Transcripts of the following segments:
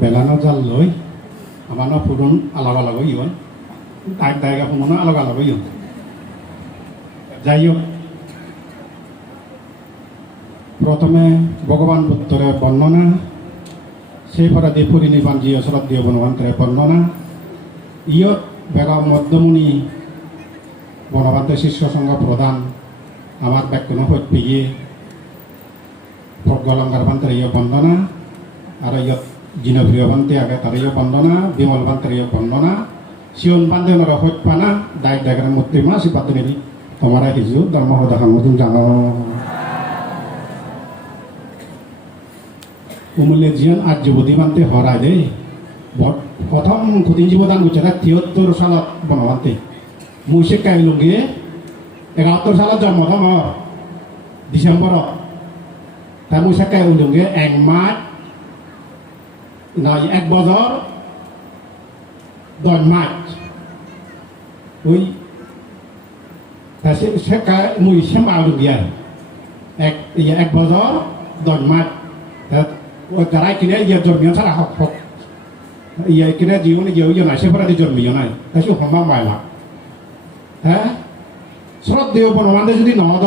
বেলানো জাল লই আমার না ফুরন আলাগ আলাগ ইয়ন তাই জায়গা ফুরন আলাগ আলাগ ইয়ন যাই হোক প্রথমে ভগবান বুদ্ধের বর্ণনা সেই পরাধি পরিনির্বাণ জি শ্রদ্ধেয় বনবান্তের বর্ণনা ইয়ত বেগম মধ্যমুনি বনবান্তের শিষ্য সংঘ প্রধান আমার ব্যাকুণ হইত পিয়ে প্রজ্ঞলঙ্কার বান্তের ইয় বন্দনা আর ইয়ত জিনপ্রিয় বান্তে আগে তার ইয় বন্দনা বিমল বান্তের ইয় বন্দনা শিওন বান্ধে নর হইত পানা দায়িক দায়গার মূর্তি মা শিপাত নিবি তোমারা কিছু ধর্ম হদাখান মতন জানো উমূল্য জীবন আজ যুবতী বান্তে হরায় দে প্রথম ক্ষতি জীবদান করছে না ৭৩ সালত বনবান্তে মুসে কাইলুঙ্গে ৭১ সালত জন্ম ধম ডিসেম্বর তাই মুসে কাইলুঙ্গে ১ মাস নয় ১ বছর ১০ মাস ওই তা সে মুই সেমা লুঙ্গিয়া ১ বছর ১০ মাস ওই যারাই কিনে ইয়ে জন্মিও ছাড়া হক ইয়ে কিনে জীবন ইয়ে নাই সে পরাধি জন্মিও নাই তাই সে হমা মাইলা হ্যাঁ শ্রদ্ধেয় বনবান্ধে যদি নহদ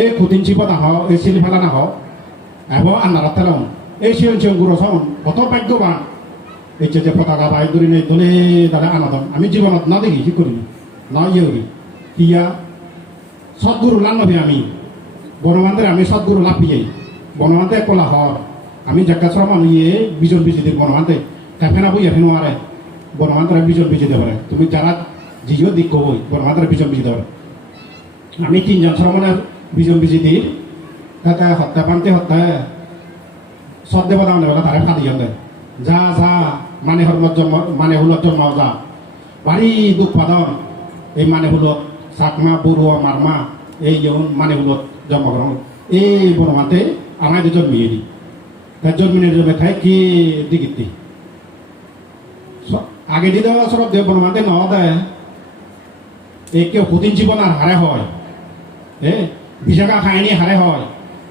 এই খুতিন চিপত আহ এই চিলি ফেলা নাহ এবং আন্নারাত তেলাম এই শিয়ন শিয়ন গুরু সন কত ভাগ্যবান এই যে পতাকা বাইর ধরি নেই দলে দাদা আনাদম আমি জীবনত না দেখি কি করি না ইয়ে করি ইয়া সদ্গুরু লাভ নবী আমি বনবান্ধের আমি সদ্গুরু লাভ পিয়াই বনবান্ধে কলা হর আমি জায়গা শ্রমণ ইয়ে বিজন বিজি দিই বনবান্ধে কাফেনা বই এফেনো আরে বনবান্ধরা বিজন বিজি দেবে তুমি যারা জিও দিক কবই বনবান্ধরা বিজন বিজি দেবে আমি ৩ জন শ্রমণের বিজন বিজি দিই তাতে হত্যা পান্তে হত্যা সদ্দেব দাম দেবে তারা ফাঁদি জন দেয় যা যা মানে হরমত জন্ম মানে হুলত জন্ম যা বাড়ি দুঃখ পাদন এই মানে হুলত চাকমা বড়ুয়া মারমা এই যেমন মানে হুলত জন্মগ্রহণ এই বনবান্ধে আমাদের জন্মিয়ে দিই তার জন্মিনের জন্য খাই কি দিগিতি আগে দিতে শ্রদ্ধেয় বনবান্ধে ন দেয় এই কেউ প্রতিদিন জীবন আর হারে হয় বিশাখা খায়নি হারে হয়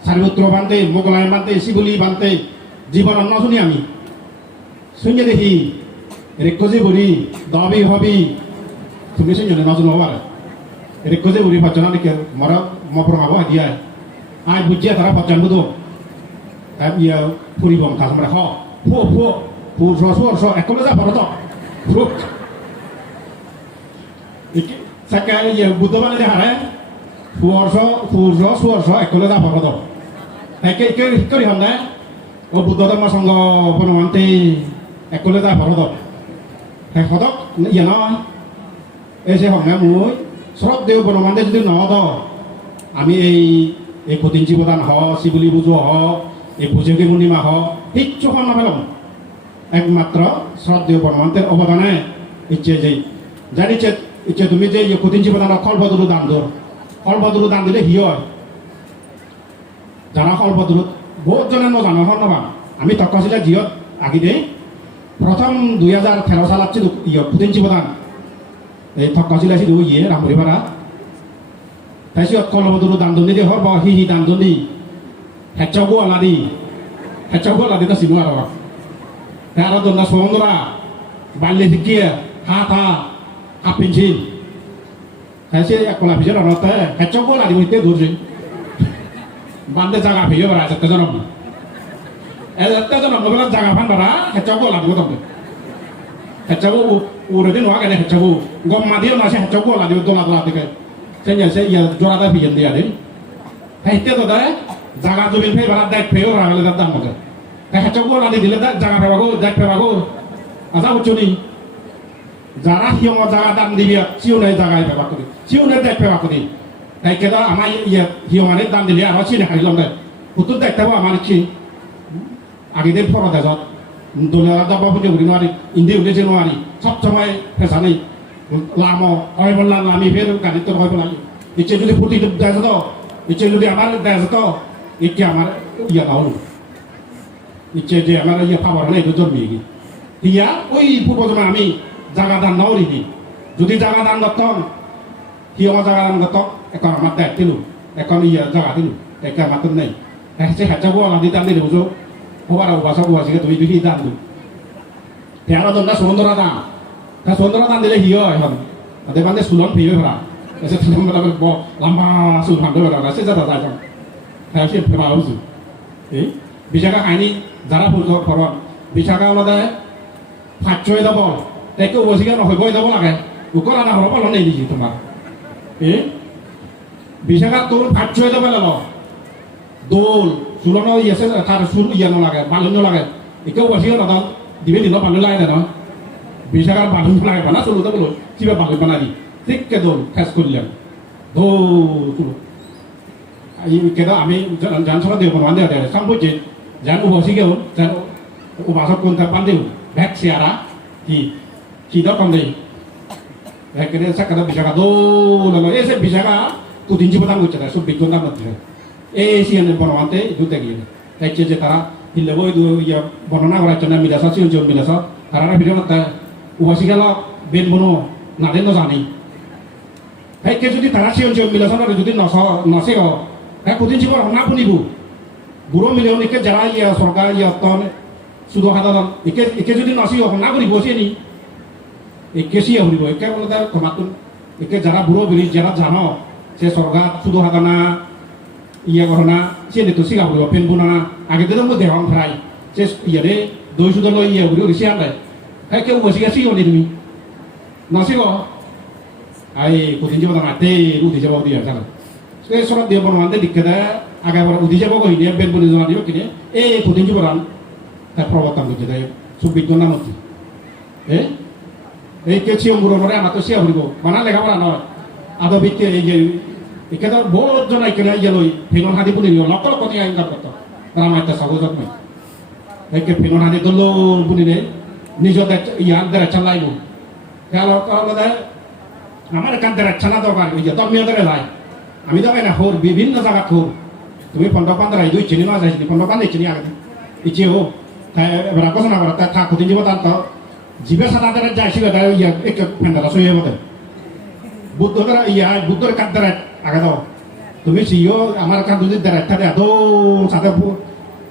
সারিপুত্র বানতে মোগলাই বানতে শিবুলি বানতে জীবন অন্য শুনি আমি শুনে দেখি রেকজে বলি দবি হবি তুমি শুনে নজন হবার রেকজে বলি ভজনা দেখে মরা মপরমাবো দিয়া আয় বুঝিয়া তারা ভজন বুধো তাই ইয়া ফুরিবম তাহলে হ ফো ফো ফুর স একলে যা ভরত ফুক সাকালে ইয়া বুদ্ধ বানে হারে ফুর স একলে যা ভরত তাই কে কে করি হন না ও বুদ্ধ ধর্ম সংঘ বনবান্তে একলে যা ভরত হ্যাঁ হদক ইয়া ন এই যে হঙ্গা মুই শ্রদ্ধেয় বনবান্ধে যদি নহদ আমি এই কঠিন জীবদান হ শিবুলি বুঝো হ এই বুঝেকে পূর্ণিমা হ কিচ্ছু হন না পেলাম একমাত্র শ্রদ্ধেয় বনবান্তের অবদানে ইচ্ছে যে জানি ইচ্ছে তুমি যে কঠিন জীবদান খলবদুরু দান দিলে হি হয় যারা খলবদুরু বহুত জনের নজানো হন না আমি তকাছিলে জিয়ত আগে দে প্রথম 2013 সাল আছে কঠিন জীবদান এই তকাছিলে আছে ইয়ে রামপুরিপাড়া তাই সে কলবদুরু দান দন্দি দিয়ে হর হি দান দন্দি হেচাগো আলাদি তো সিনো আর দন্ডা সমন্দরা বাল্যে শিখিয়ে হাত পেন্সিল তাই সে কলা ভিজে রনতে হেচাগো আলাদি হইতে ধরছে বান্ধে জায়গা ভিজে বারা যেতে জনম নবেলা জায়গা ফান বারা হেচাগো আলাদি তোমাকে হেচাগো উড়ে দিন হওয়া গেলে হেচাগো গম্মা দিয়ে মাসে হেচাগো আলাদি দোলা থেকে সে ইয়া জোড়াটা ভিজেন দিয়া দিন হেঁটে তো দেয় জাগা জমি ফের বারা দেখ ফেও রাখলে তার দাম মতো হেঁচকো আদি দিলে দেখ জাগা ফেবাগো দেখ ফেবাগো আশা করছো নি যারা সিয়ম জাগা দাম দিবি সিউনে জাগায় ফেবা করি সিউনে দেখ ফেবা করি তাই কেদা আমার ইয়ে সিয়মানের দাম দিলে আর চিনে হারিলাম দেখ পুতুর দেখতে পাবো আমার ইচ্ছি আগে দিন ফর দেশ দোলা দাবা পুজো করি নোৱাৰি ইন্দি উঠে যে নোৱাৰি সব সময় ফেসা নেই লাম হয় বললাম আমি ফের গাড়িতে হয় বললাম ইচ্ছে যদি ফুটি দেশ তো ইচ্ছে যদি আমার দেশ তো ইচ্ছে আমার ইয়ে তাও ইচ্ছে যে আমার ইয়ে পাবার না এটা জন্মিয়ে গিয়ে ইয়া ওই পূর্বজমে আমি জাগা দান নাও রেখি যদি জাগা দান দত্তম হিয়া জাগা দান দত্তক এখন আমার দেখ দিলু এখন ইয়ে জাগা দিলু একে মাত্র নেই Hece hacha gua nanti tadi dulu so, gua bahasa gua sih tuh itu hitam tuh. Tiara tuh nggak sondora tang, nggak sondora tang dile hiyo kan, ada bandnya sulon hiyo berapa, saya sulon berapa bo lama sulon berapa, saya jatuh tajam, saya sih pernah usul, bisa kan ini darah pun koran, bisa kan orang dah pacoy dah bol, tapi gua sih kan orang boy dah bol lagi, ukur anak orang apa lo nih di situ mah, bisa kan turun pacoy dah bol lo. Dol, sulano iya saya tar sulu iya nolak, balon nolak, ikut wasiat atau di mana balon lain ada, bisa kan balon nolak, mana sulu tu belum, siapa balon mana di, tik ke dol, kas kuliah, dol sulu, ini kita kami jangan soal dia pun ada, sampai je, jangan wasiat kan, jangan ubah pun terpandai, back siara, kita pandai, back ini saya kata bisa kan dol, lalu saya bisa kan, kutinci petang ucap, subik tu nak nanti. Sian bonawante itu tegi. Tegi tara hilabo itu ya bonana orang cina milasa sih ujian milasa. Karena video nanti uasikala ben bono naden no zani. Kayak jadi tara sih ujian milasa nanti jadi nasi ko. Kayak kutin sih orang napun ibu. Buru milion ikat jalan ya surga ya ton sudah kata ikat jadi nasi orang napun ibu sih ni. Ikat sih orang ibu ikat kalau tak kematun ikat jalan buru beri jalan jano. Saya surga sudah kata na iya corona sih itu sih kalau pen puna agak itu mau dewang fry sih iya deh doi sudah lo iya buru siang deh kayak kau masih kasih orang ini nasi kok ay kucing coba mati udah jawab dia kan saya surat dia pun nanti dikira agak orang udah jawab kok ini pen puna zona dia kini kucing coba kan tak perawatan tu jadi subik tu nama tu kecil buru mereka atau siapa buru mana lagi orang atau bikin Ikata बहुत जना इकरा ये लोई फिनोन हादी पुनी यो लकल कोनी आइन कर करता रामा इतना सागो जब में एक फिनोन हादी तो लो पुनी ने निजो दैट यान दर अच्छा लाई लो क्या लो दा हमारे kan दर अच्छा ना तो कर ये तो मिया दर लाई आमी तो कहना होर विभिन्न जगह होर तुम्हें पंडा पंडा itu चीनी ना जाए पंडा पंडा चीनी आगे इचे हो kayak berapa sana berapa tak kutin jiwa tanto jiwa sana dर जाए sih ada ya एक पंडा रसोई है बोले butuh dर iya butuh kan dर agak tau, তুমি সিও আমার কান যদি দেরাইতে দোল সাথে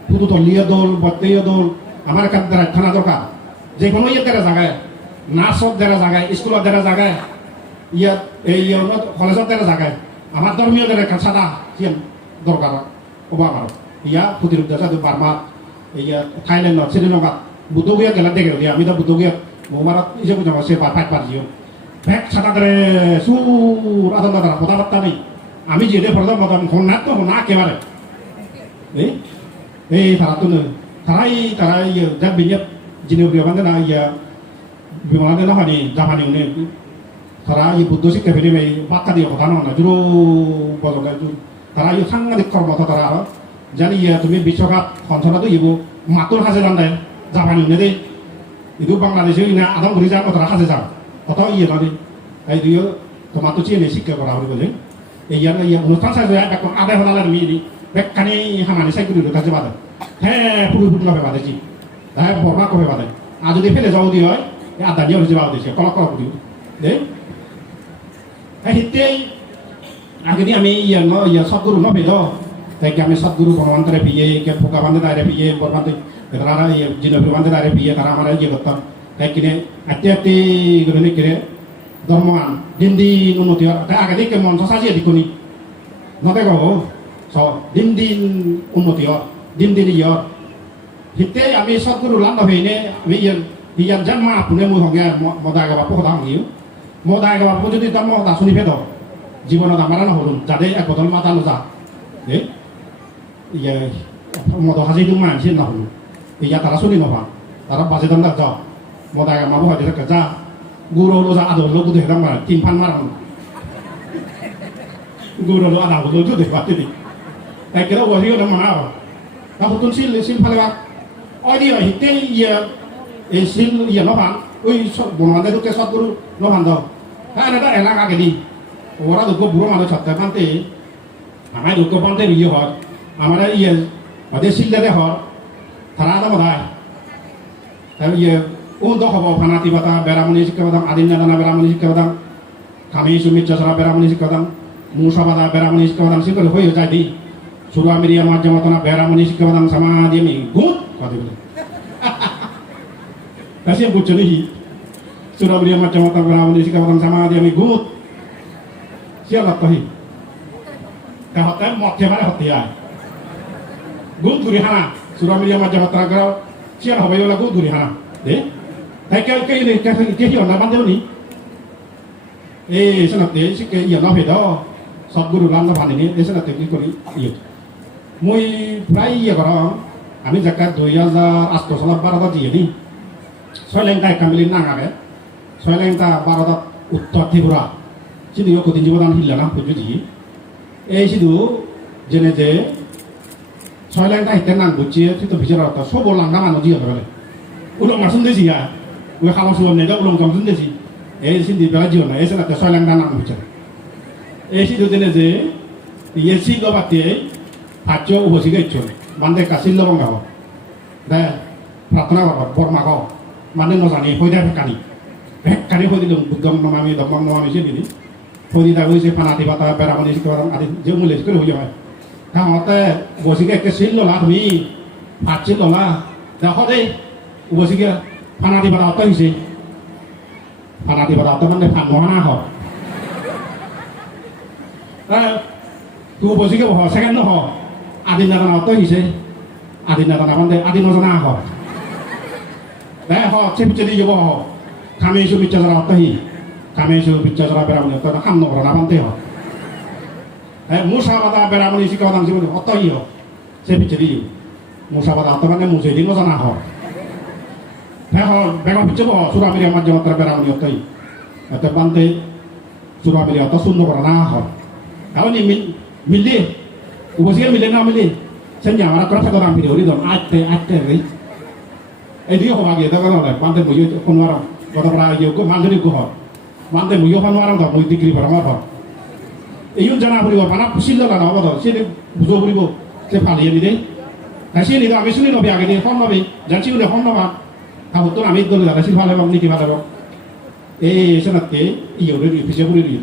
পুতু দলিয়া দোল বত্তিয়া দোল আমার কান দেরাইতে না দরকার যে কোনো ইয়ে দেরা জায়গায় নার্সত দেরা জায়গায় স্কুলত দেরা জায়গায় ইয়া এই কলেজত দেরা জায়গায় আমার ধর্মীয় দেরা সাদা সিয়াম দরকার ওবা আমার ইয়া পুতির দেশা বার্মা ইয়া থাইল্যান্ড শ্রীলঙ্কা বুদ্ধগিয়া গেলা দেখে দিয়া আমি তো বুদ্ধগিয়া মোমারত ইসে বুঝাম সে পাট পারজিও ব্যাগ সাদা করে সুর আদম দাদা কথাবার্তা নেই আমি যেতে প্রথম প্রথম হন্নাত তো হন্না একেবারে এই তারা তো তারা যা বিনিয়োগ জিনিস বিমানে না ইয়া বিমানে না মানে জাপানি উনি তারা এই বুদ্ধ শিক্ষা ফেলে এই বাক্কা দিয়ে কথা না জুরো বদলে তারা এই সাংঘাতিক কর্মতা তারা জানি ইয়া তুমি বিশ্বকাপ সঞ্চনা তো ইবো মাতুর হাজে জান দেয় জাপানি উনি দেই itu Bangladesh ini ada berizam atau rasa sesam atau iya tadi itu tomato sih nesik ke orang boleh iya অনুষ্ঠান saya ada hal ini baik kani hamani saya kudu kasih pada puluh lah pada sih dah borma kau pada aja di pele jauh dia ada dia harus jawab dia kalau kudu deh hitte akhirnya kami iya satguru no bedo tapi kami satguru konon antara biye ke buka bandar ada biye borma tu karena iya jinak bandar ada biye karena mana iya betul tapi kini hati-hati gini kira dormongan dindi numut ya tapi agak dikit mon saja dikuni nanti kau so dindi umut ya dindi ya hitte kami satguru lama ini iya jama punya muhongnya modal apa pun orang itu modal apa pun jadi tamu tak suni pedo জীবনত আমার না হলুম যাতে এক বদল মাথা নোজা ইয়ে মদ হাজি দু মানসি না হলুম ইয়া তারা শুনি নভা তারা বাজে দাম যা মদা মাবো হাজি থাকে যা গুরু হলো যা আদর লোক দেখে দাম মারা 3,000 মারা গুরু হলো আদা হলো তো দেখবা তিনি তাই কেন ওয়ারিও না মানা তা হুতুন সিল ফালে বা ওই দি হিতে ইয়া এই সিল ইয়া নভা ওই সব বনবাদে তো কে সৎগুরু নভান দাও হ্যাঁ এটা এলাকা গেলি ওরা দুঃখ বুড়ো মানুষ সপ্তাহে পান্তে আমার দুঃখ পান্তে ইয়ে হয় আমার ইয়ে ওদের সিলদারে হয় তারা তো বোধ হয় তাই ইয়ে উন্নত হব ফানাতি বাতা বেড়ামণি শিক্ষা বাদাম আদিন নাদানা বেড়ামণি শিক্ষা বাদাম খামি সুমিত চসরা বেড়ামণি শিক্ষা বাদাম মুসা বাদা বেড়ামণি শিক্ষা বাদাম শিক্ষা হয়ে যায় দি Suramiria Majamatana Beramani Sikavadam Samadhyami good kata kasi yang bocor ni Suramiria Majamatana Beramani Sikavadam Samadhyami good siapa tahu kahotnya mau tiada hotia good durihana Suramiria Majamatana Beram siapa habayola good durihana deh tapi kalau ini kalau orang mana ni senat deh sih kayak yang apa dah Sadguru Ramda Bhani ni senat deh kiri iya মই প্রায় ইয়ে করা আমি যাকা 2008 সালত বারোটা দিয়ে নি ছয়লেংটা কামিলি নাঙাবে ছয়লেংটা বারোটা উত্তর ত্রিপুরা সিধু কদিন জীবদান হিল্লা না পুজো দিয়ে এই সিধু জেনে যে ছয়লেংটা হিতে নাং বুঝিয়ে তুই ভিতরে সব লাঙ্গা মানুষ দিয়ে ধরে উলং মাসুন দেছি ওই খালো সুলম নেই উলং জমসুন দেছি এই সিন্ধি বেলা জিও না এসে না ছয়লেংটা নাং বুঝে এই সিধু জেনে যে ইয়ে seal বাতিয়ে Ajo ubosiga ijo, mande kasih lo bangga, dah pratna apa, borma kau, mande nosani, hoi dah kani hoi dilung, budam nomami sih ini, hoi dah hoi sih panati bata beramani sih kawan adi jauh mulai sih hoi jauh, kamu te ubosiga kasih lo lah mi, acil lo lah, dah hoi deh ubosiga panati bata apa sih, panati bata apa mande panuana kau, tu ubosiga bahwa second lo kau Adina tanah apa sih? Adina tanah apa? Adina tanah apa? Dah ho, cip jadi juga ho. Kami sudah bicara apa sih? Kami sudah bicara beramai itu, tak hamno orang apa teh ho. Musa pada beramai sih kau tangsi itu, apa iyo? Cip jadi juga. Musa pada apa mana Musa di tanah ho. Dah ho, beramai bicara ho. Surabaya macam apa beramai itu? Atau pantai Surabaya atau Sunda orang ho. Kalau ni milih ubosiga milih nggak milih, saya nyamar kerja satu orang video itu, ate, ni. Dia orang gitu kan orang, mantan muyo konwaram, kota pernah yo, mantan itu ho, mantan muyo konwaram tak muyo degree barang apa. Iyun jangan beri apa, nak pusil lah nak apa tu, sini buzo beri bu, saya paling ini deh. Kasi ini tu, kami sini nabi agak ni, hom nabi, jangan sih udah hom nama, kamu tu nabi tu dah, kasi paling bang ni kita dah. Senat ke, iyo beri, bisa beri dia.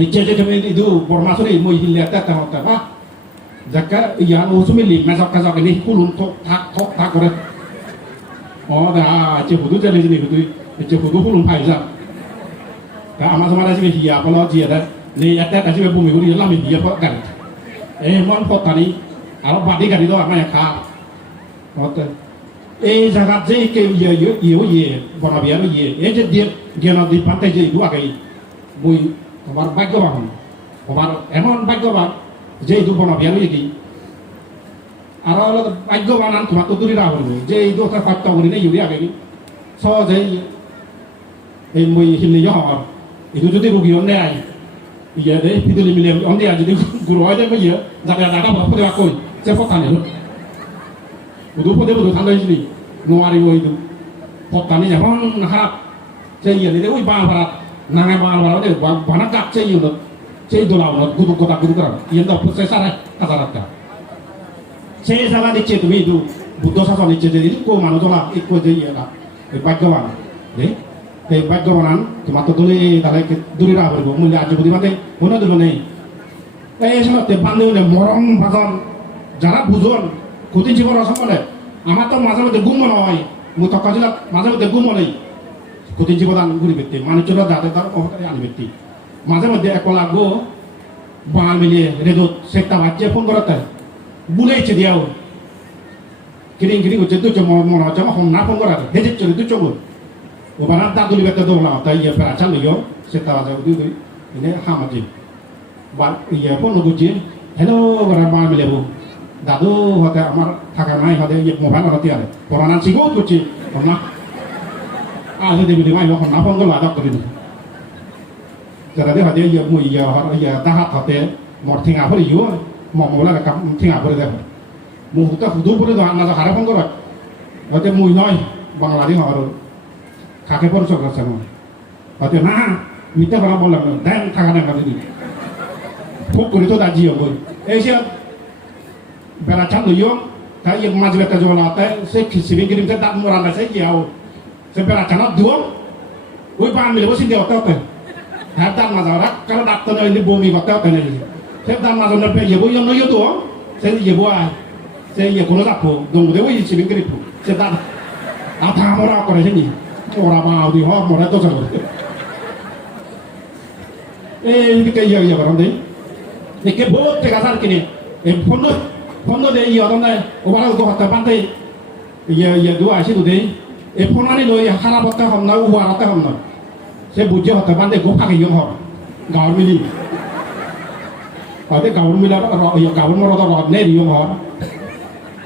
Icet itu bermasuk ni mau hilang tak tahu apa. Jaka yang usumi lim masuk kasar ini kulun tak korek. Oh dah icet hudu jadi ni hudu icet hudu kulun paisa. Dah amat sama nasi behiya kalau dia dah ni ada nasi bumi hudu lama dia apa kan. Mon pot tadi, kalau badi kan itu apa ya kah? Oke. Jaga je ke ye, bona biar ye. Dia nak di pantai je dua kali. Mui Komar baik kau komar emon baik kau jadi itu pun biar lagi. Aral baik kau nan cuma tuturi rahul jadi itu saya fakta ini yuri agak ni. So jadi mui hilni johor itu jadi rugi onde ay. Iya deh itu limilem onde ay jadi guru aja kau ya. Jaga berapa dia kau siapa tanya tu. Budu tanda ini nuari itu. Kau tanya jangan harap jadi ini ui bang harap. Nangai mahal deh, banyak gak cai unut, cai dolar unut, guduk kota guduk kan, yang dah proses sarai kasarat. Cai salah di cai itu, butuh satu di cai itu, kau mana dolar, ikut jadi ya lah, baik kawan, deh, baik kawanan, cuma tu dulu dalam dulu dah berbu, mulai aja budi mati, mana dulu nih, semua depan dulu nih, morong pasang, jarak buzon, kutin cipor rasa mana, amat tu masa itu gum mana, mutak kajilah, masa itu gum mana. Kutin jibotan guri beti, mana coba dah tak oh tak ani beti. Masa mesti aku lagu, bahan milih redut sekta baca pun berat. Bulai cediau. Kering ucap tu cuma mau cuma hong napun berat. Hejit curi tu coba. Ubaran tak dulu betul dulu lah. Tapi ia peracan liyo sekta baca itu ini hamaji. Ia pun lagu je. Hello berat bahan milih bu. Dadu hotel amar thakamai hotel ia mobile orang tiada. Orang nanti go tu je. Orang itu di mana orang apa pun ada kau ini. Jadi hati ia mui ia tahat hati mau tinggal apa dia, mau mula nak tinggal apa dia. Mau kita hidup boleh doang, nasa harap pun kau. Hati mui noi, bang lari orang kakek pun sok sama. Hati minta kalau boleh, dan kakak nak ini. Pukul itu dah jiwa boy. Siapa belacan tu yo, kalau yang maju kita jual apa, saya kisi kirim saya tak murah nasi jauh. Sebelah channel dua, wih paham ni, wih sini hotel tu. Hadap masalah, kalau datang ini bumi hotel tu ni. 세 담아서 내 예보 연노 요도 세 예보아 세 예고로 잡고 너무 되고 이 집인 그리고 세 담. 다 뭐라 그래 생기. 오라마 어디 와 뭐라 또 저거. 이렇게 이야기가 그런데 이렇게 뭐 때가 살기니 폰노 데 이어던데 오바라도 또 갔다 반대 예 누가 아시도 돼. 폰 안에 너희 하나부터 없나 우하나부터 없나. 세 부지 갔다 반대 곱하게 영어. 가을미리. 어디 가을미라 가을미라도 내 영어.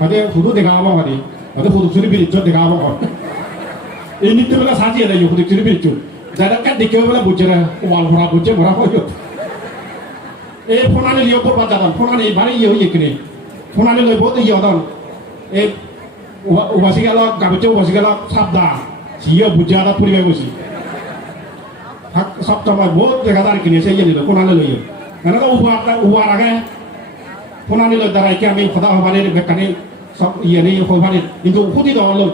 어디 후두 대가 봐 어디. 어디 후두 줄이비 저 대가 봐. ini tu lah sahaja ada yang hudik cerita itu. Jadi kan dikau lah bucara wal hura bucara murah kau itu. Phone ni lihat pun baca phone ni bari iya iya kini. Phone ni lihat pun iya dah. Wasi kalau kabuca wasi kalau sabda, siya bucara puri bagus sih. Hak sabda mah बहुत जगह दार kini saya ni tu phone ni lihat. Karena tu ubah lagi. Phone ni lihat darai kami kota hubani bekani sab iya ni hubani itu hudi dah lalu.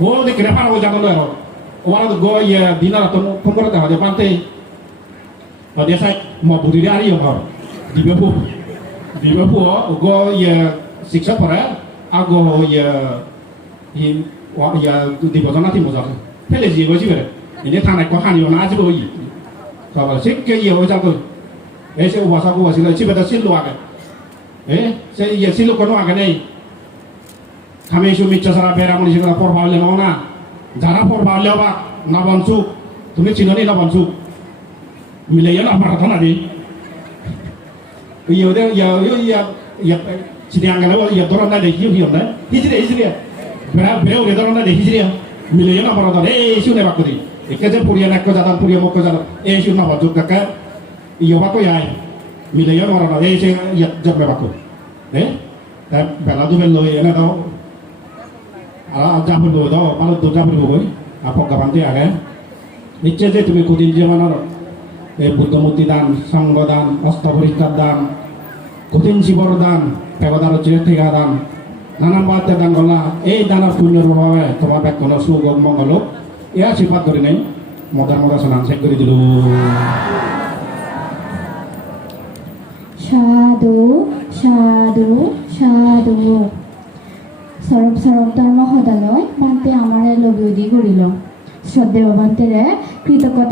Gol de kenapa aku jangan loh, orang tu gol ya dinar atau pemberat ada pantai, pada saya mau budi hari yang di bebu, gol ya siksa pera, aku ya di bawah nanti mudah, pelaj je baju ber, ini tanah kau hani orang aja baju, kalau sih kaya orang tu, saya ubah aku ubah sih, cuma dah silu aja, saya ya silu kono aja nih. kami sumi cara bera muni segala porval le nona jara porval le ba na bansu tumi chinoni na bansu mile ya na marathon adi iyo de ya chidiang gala ya doron na de hiu na hijri bera ure doron na de hijri mile ya na marathon shune bakudi ekaje puriya na ko jatan puriya mokko jatan shune na bansu kaka iyo ba ko ya mile ya na marathon se ya jabbe bakku ta bela du bello ya na do Zafar দাও পালো তো জাফর বই আপক গাবান্তে আগে নিচে যে তুমি কুদিন জীবনের এই বুদ্ধমূর্তি দান সঙ্গ দান অস্তপরিষ্কার দান কুদিন জীবর দান পেগদার চিরথিকা দান নানান বাতে দান গলা এই দানের পুণ্যের প্রভাবে তোমার ব্যাকরণ সুখ মঙ্গল এ আশীর্বাদ করে নেই মদার স্নান শেষ করে দিল সাধু সাধু সাধু সরব ধর্ম সদালয় বান্তে আমারে লবিউদি করিল শ্রদ্ধেয় বান্তেরে কৃতজ্ঞতা